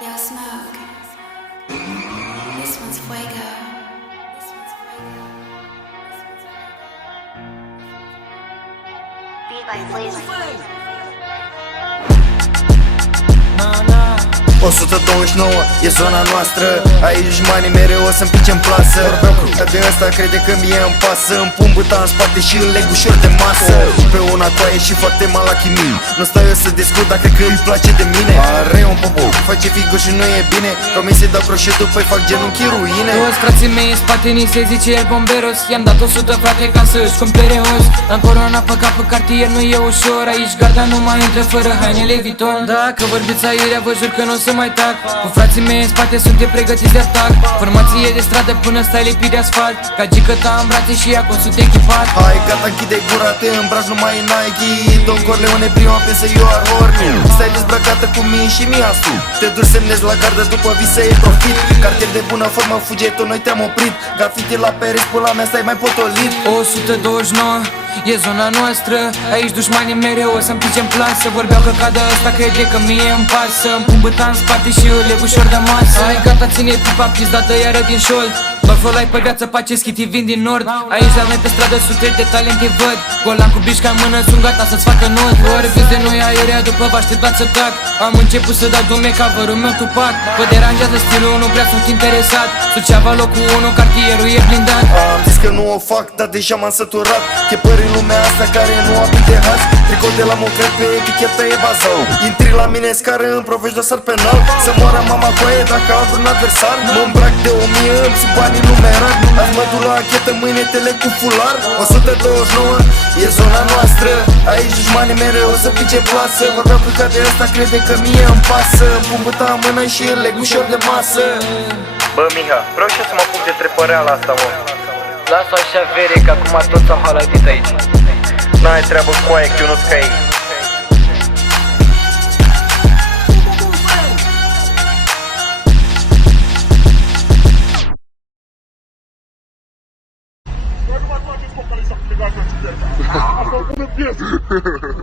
Yo, Smoke. This one's Fuego. Beat by Flavor. 129 e zona noastră. Aici manii mereu o să-mi pice în plasă. De ăsta crede că mie îmi pasă. Îmi pun buta în spate și îl leg ușor de masă. Pe una coaie și fac tema la chimii. Nu stau eu să discut dacă că îi place de mine. Are un popo, face figuri și nu e bine. Ca mi se dau croșetul, păi fac genunchii ruine. Toți frații mei în spate ni se zice el bomberos. I-am dat 100 frate ca să-și cumpere os. Am corona pe cap, pe cartier nu e ușor. Aici garda nu mai intră fără hainele Vuitton. Dacă vorbiți aiurea, vă jur că nu o să mai tac. Cu frații mei în spate suntem pregătiți de atac. Formație de stradă până stai lipit de asfalt. Ca gică ta în brațe și acum sunt echipat. Hai gata, închide gura, te îmbraci numai Nike. Don Corleone, prima piesă, you are horny. Stai dezbrăcată cu mii și miastu. Te duci semnezi la gardă după vise e profit. Cartier de bună formă, fuge tu, noi te-am oprit. Grafiti la pereți, pula mea, stai mai potolit. 129 e zona noastră. Aici dușmanii mereu o să-mi pice în plasă. Vorbeau că cadă ăsta crede că mie îmi pasă. Îmi pun băta în spate și îl leg ușor de masă. Hai gata, ține pipa, pizdată iară din șold. Doar folai pe viață, pace, schiti vin din nord. Aici la noi pe stradă sute de talente văd. Golan cu bișca în mână, sunt gata să-ți facă not. Vorbiți de noi aiurea, după vă așteptat să tac. Am început să dau dume ca vărul meu Tupac. Vă deranjează stilul, nu prea sunt interesat. Suceava locul 1, cartierul e blindat. Am zis că nu o fac, dar deja m-am săturat. Chepări în lumea asta care nu apă de haz. Tricot de la Mocret pe etichetă e bazau. Intri la mine scară, în provești dosar penal. Să moară mama coaie dacă am vreun adversar. Mă îmbrac de 1000, îmi țin banii numerat. Azi mă duc la anchetă, mâine te leg cu fular. 129 e zona noastră. Aici dușmanii mereu o să pice plasă. Vorbeau că de ăsta crede că mie îmi pasă. Îmi pun buta în mână și îl leg ușor de masă. Bă, Miha, vreau și eu să mă apuc de trepăreala asta, mă. Lasă așa vere, că acum toți s-au halătit aici. N-ai treabă cu aia, că eu nu-s ca ei. Vai, vai, vai, vai, vai, vai, vai, vai, vai, vai, vai, vai, vai, vai, vai, vai, vai, vai,